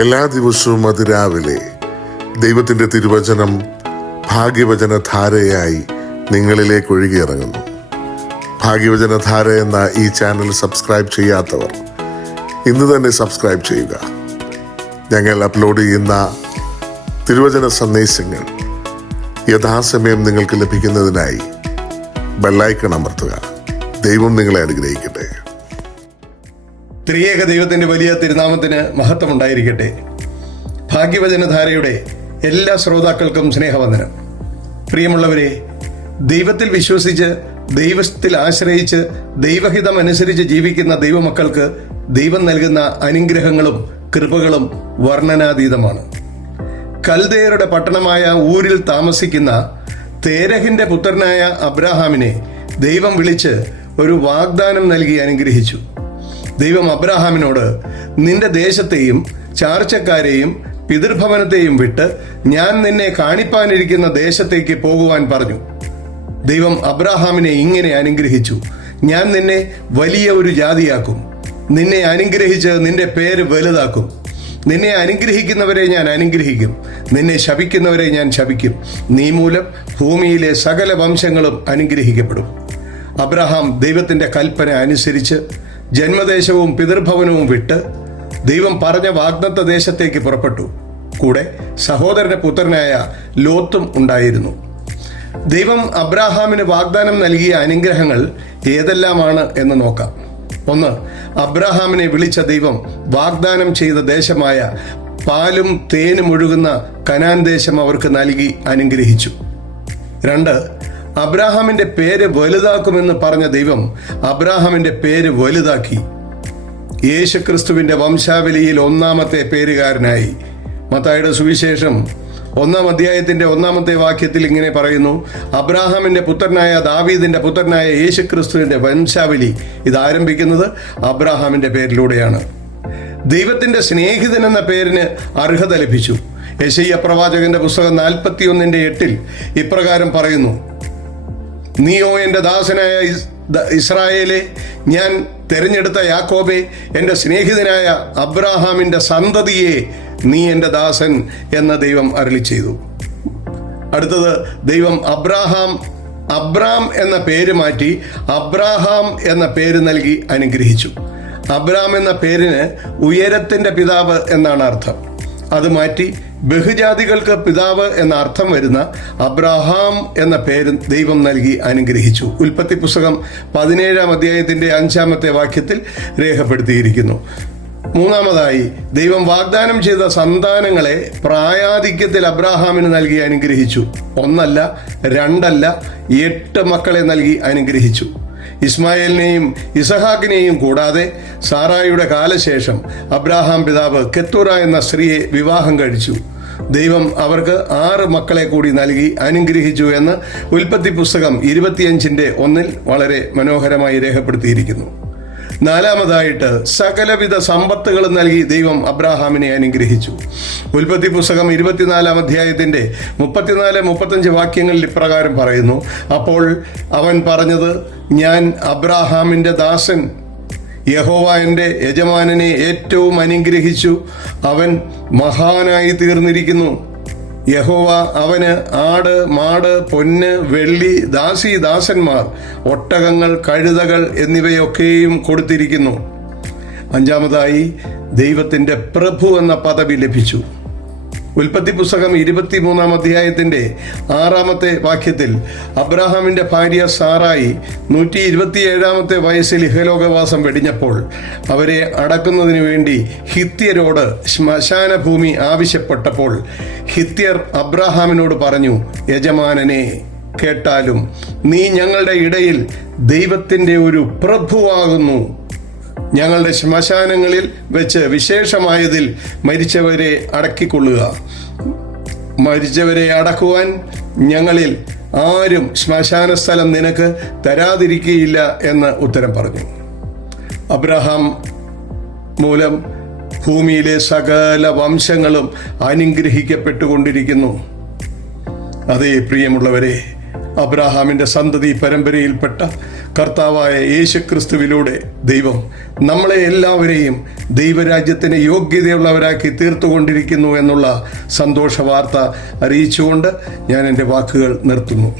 എല്ലാ ദിവസവും അതിരാവിലെ ദൈവത്തിൻ്റെ തിരുവചനം ഭാഗ്യവചനധാരയായി നിങ്ങളിലേക്ക് ഒഴുകിയിറങ്ങുന്നു. ഭാഗ്യവചനധാര എന്ന ഈ ചാനൽ സബ്സ്ക്രൈബ് ചെയ്യാത്തവർ ഇന്ന് തന്നെ സബ്സ്ക്രൈബ് ചെയ്യുക. ഞങ്ങൾ അപ്ലോഡ് ചെയ്യുന്ന തിരുവചന സന്ദേശങ്ങൾ യഥാസമയം നിങ്ങൾക്ക് ലഭിക്കുന്നതിനായി ബെല്ലൈക്കൺ അമർത്തുക. ദൈവം നിങ്ങളെ അനുഗ്രഹിക്കട്ടെ. ത്രിയേക ദൈവത്തിൻ്റെ വലിയ തിരുനാമത്തിന് മഹത്വമുണ്ടായിരിക്കട്ടെ. ഭാഗ്യവചനധാരയുടെ എല്ലാ ശ്രോതാക്കൾക്കും സ്നേഹവന്ദനം. പ്രിയമുള്ളവരെ, ദൈവത്തിൽ വിശ്വസിച്ച് ദൈവത്തിൽ ആശ്രയിച്ച് ദൈവഹിതം അനുസരിച്ച് ജീവിക്കുന്ന ദൈവമക്കൾക്ക് ദൈവം നൽകുന്ന അനുഗ്രഹങ്ങളും കൃപകളും വർണ്ണനാതീതമാണ്. കൽദയരുടെ പട്ടണമായ ഊരിൽ താമസിക്കുന്ന തേരഹിന്റെ പുത്രനായ അബ്രാഹാമിനെ ദൈവം വിളിച്ച് ഒരു വാഗ്ദാനം നൽകി അനുഗ്രഹിച്ചു. ദൈവം അബ്രാഹാമിനോട്, നിന്റെ ദേശത്തെയും ചാർച്ചക്കാരെയും പിതൃഭവനത്തെയും വിട്ട് ഞാൻ നിന്നെ കാണിപ്പാനിരിക്കുന്ന ദേശത്തേക്ക് പോകുവാൻ പറഞ്ഞു. ദൈവം അബ്രാഹാമിനെ ഇങ്ങനെ അനുഗ്രഹിച്ചു: ഞാൻ നിന്നെ വലിയ ഒരു ജാതിയാക്കും, നിന്നെ അനുഗ്രഹിച്ച് നിന്റെ പേര് വലുതാക്കും. നിന്നെ അനുഗ്രഹിക്കുന്നവരെ ഞാൻ അനുഗ്രഹിക്കും, നിന്നെ ശപിക്കുന്നവരെ ഞാൻ ശപിക്കും. നീ മൂലം ഭൂമിയിലെ സകല വംശങ്ങളും അനുഗ്രഹിക്കപ്പെടും. അബ്രാഹാം ദൈവത്തിൻ്റെ കൽപ്പന അനുസരിച്ച് ജന്മദേശവും പിതൃഭവനവും വിട്ട് ദൈവം പറഞ്ഞ വാഗ്ദത്ത ദേശത്തേക്ക് പുറപ്പെട്ടു. കൂടെ സഹോദരന്റെ പുത്രനായ ലോത്തും ഉണ്ടായിരുന്നു. ദൈവം അബ്രാഹാമിന് വാഗ്ദാനം നൽകിയ അനുഗ്രഹങ്ങൾ ഏതെല്ലാമാണ് എന്ന് നോക്കാം. 1. അബ്രാഹാമിനെ വിളിച്ച ദൈവം വാഗ്ദാനം ചെയ്ത ദേശമായ പാലും തേനും ഒഴുകുന്ന കനാൻ ദേശം അവർക്ക് നൽകി അനുഗ്രഹിച്ചു. 2. അബ്രാഹാമിന്റെ പേര് വലുതാക്കുമെന്ന് പറഞ്ഞ ദൈവം അബ്രാഹാമിന്റെ പേര് വലുതാക്കി. യേശുക്രിസ്തുവിന്റെ വംശാവലിയിൽ ഒന്നാമത്തെ പേരുകാരനായി. മത്തായിയുടെ സുവിശേഷം 1-ാം അധ്യായത്തിന്റെ 1-ാമത്തെ വാക്യത്തിൽ ഇങ്ങനെ പറയുന്നു: അബ്രാഹാമിന്റെ പുത്രനായ ദാവീദിന്റെ പുത്രനായ യേശുക്രിസ്തുവിന്റെ വംശാവലി ഇത് ആരംഭിക്കുന്നത് അബ്രാഹാമിന്റെ പേരിലൂടെയാണ്. ദൈവത്തിന്റെ സ്നേഹിതൻ എന്ന പേരിന് അർഹത ലഭിച്ചു. യെശയ്യാ പ്രവാചകന്റെ പുസ്തകം 41:8 ഇപ്രകാരം പറയുന്നു: നീയോ എൻ്റെ ദാസനായ ഇസ്രായേലെ, ഞാൻ തെരഞ്ഞെടുത്ത യാക്കോബെ, എൻ്റെ സ്നേഹിതനായ അബ്രാഹാമിൻ്റെ സന്തതിയെ, നീ എൻ്റെ ദാസൻ എന്ന് ദൈവം അരുളി ചെയ്തു. അടുത്തത്, ദൈവം അബ്രാം എന്ന പേര് മാറ്റി അബ്രാഹാം എന്ന പേര് നൽകി അനുഗ്രഹിച്ചു. അബ്രാം എന്ന പേരിന് ഉയരത്തിൻ്റെ പിതാവ് എന്നാണ് അർത്ഥം. അത് മാറ്റി ബഹുജാതികൾക്ക് പിതാവ് എന്ന അർത്ഥം വരുന്ന അബ്രാഹാം എന്ന പേര് ദൈവം നൽകി അനുഗ്രഹിച്ചു. ഉൽപ്പത്തി പുസ്തകം 17-ാം അധ്യായത്തിന്റെ 5-ാമത്തെ വാക്യത്തിൽ രേഖപ്പെടുത്തിയിരിക്കുന്നു. 3-മതായി, ദൈവം വാഗ്ദാനം ചെയ്ത സന്താനങ്ങളെ പ്രായാധിക്യത്തിൽ അബ്രാഹാമിന് നൽകി അനുഗ്രഹിച്ചു. 1 അല്ല, 2 അല്ല, 8 മക്കളെ നൽകി അനുഗ്രഹിച്ചു. ഇസ്മായേലിനെയും ഇസഹാക്കിനെയും കൂടാതെ സാറായുടെ കാലശേഷം അബ്രാഹാം പിതാവ് കെത്തൂറ എന്ന സ്ത്രീയെ വിവാഹം കഴിച്ചു. ദൈവം അവർക്ക് 6 മക്കളെ കൂടി നൽകി അനുഗ്രഹിച്ചു എന്ന് ഉൽപ്പത്തി പുസ്തകം 25:1 വളരെ മനോഹരമായി രേഖപ്പെടുത്തിയിരിക്കുന്നു. 4-മതായിട്ട്, സകലവിധ സമ്പത്തുകളും നൽകി ദൈവം അബ്രാഹാമിനെ അനുഗ്രഹിച്ചു. ഉൽപ്പത്തി പുസ്തകം 24-ാം അധ്യായത്തിന്റെ 34-35 വാക്യങ്ങളിൽ ഇപ്രകാരം പറയുന്നു: അപ്പോൾ അവൻ പറഞ്ഞത്, ഞാൻ അബ്രാഹാമിന്റെ ദാസൻ, യഹോവ എൻ്റെ യജമാനനെ ഏറ്റവും അനുഗ്രഹിച്ചു, അവൻ മഹാനായി തീർന്നിരിക്കുന്നു. യഹോവ അവന് ആട്, മാട്, പൊന്ന്, വെള്ളി, ദാസന്മാർ, ഒട്ടകങ്ങൾ, കഴുതകൾ എന്നിവയൊക്കെയും കൊടുത്തിരിക്കുന്നു. 5-മതായി, ദൈവത്തിൻ്റെ പ്രഭു എന്ന പദവി ലഭിച്ചു. ഉൽപ്പത്തി പുസ്തകം 23-ാം അധ്യായത്തിന്റെ 6-ാമത്തെ വാക്യത്തിൽ അബ്രാഹാമിന്റെ ഭാര്യ സാറായി 127-ാമത്തെ വയസ്സിൽ ഇഹലോകവാസം വെടിഞ്ഞപ്പോൾ അവരെ അടക്കുന്നതിന് വേണ്ടി ഹിത്യരോട് ശ്മശാന ഭൂമി ആവശ്യപ്പെട്ടപ്പോൾ ഹിത്യർ അബ്രാഹാമിനോട് പറഞ്ഞു: യജമാനനെ, കേട്ടാലും നീ ഞങ്ങളുടെ ഇടയിൽ ദൈവത്തിൻ്റെ ഒരു പ്രഭുവാകുന്നു. ഞങ്ങളുടെ ശ്മശാനങ്ങളിൽ വെച്ച് വിശേഷമായതിൽ മരിച്ചവരെ അടക്കിക്കൊള്ളുക. മരിച്ചവരെ അടക്കുവാൻ ഞങ്ങളിൽ ആരും ശ്മശാന സ്ഥലം നിനക്ക് തരാതിരിക്കുകയില്ല എന്ന് ഉത്തരം പറഞ്ഞു. അബ്രഹാം മൂലം ഭൂമിയിലെ സകല വംശങ്ങളും അനുഗ്രഹിക്കപ്പെട്ടുകൊണ്ടിരിക്കുന്നു. അതേ പ്രിയമുള്ളവരെ, അബ്രാഹാമിൻ്റെ സന്തതി പരമ്പരയിൽപ്പെട്ട കർത്താവായ യേശുക്രിസ്തുവിലൂടെ ദൈവം നമ്മളെ എല്ലാവരെയും ദൈവരാജ്യത്തിന് യോഗ്യതയുള്ളവരാക്കി തീർത്തുകൊണ്ടിരിക്കുന്നു എന്നുള്ള സന്തോഷ വാർത്ത അറിയിച്ചുകൊണ്ട് ഞാൻ എൻ്റെ വാക്കുകൾ നിർത്തുന്നു.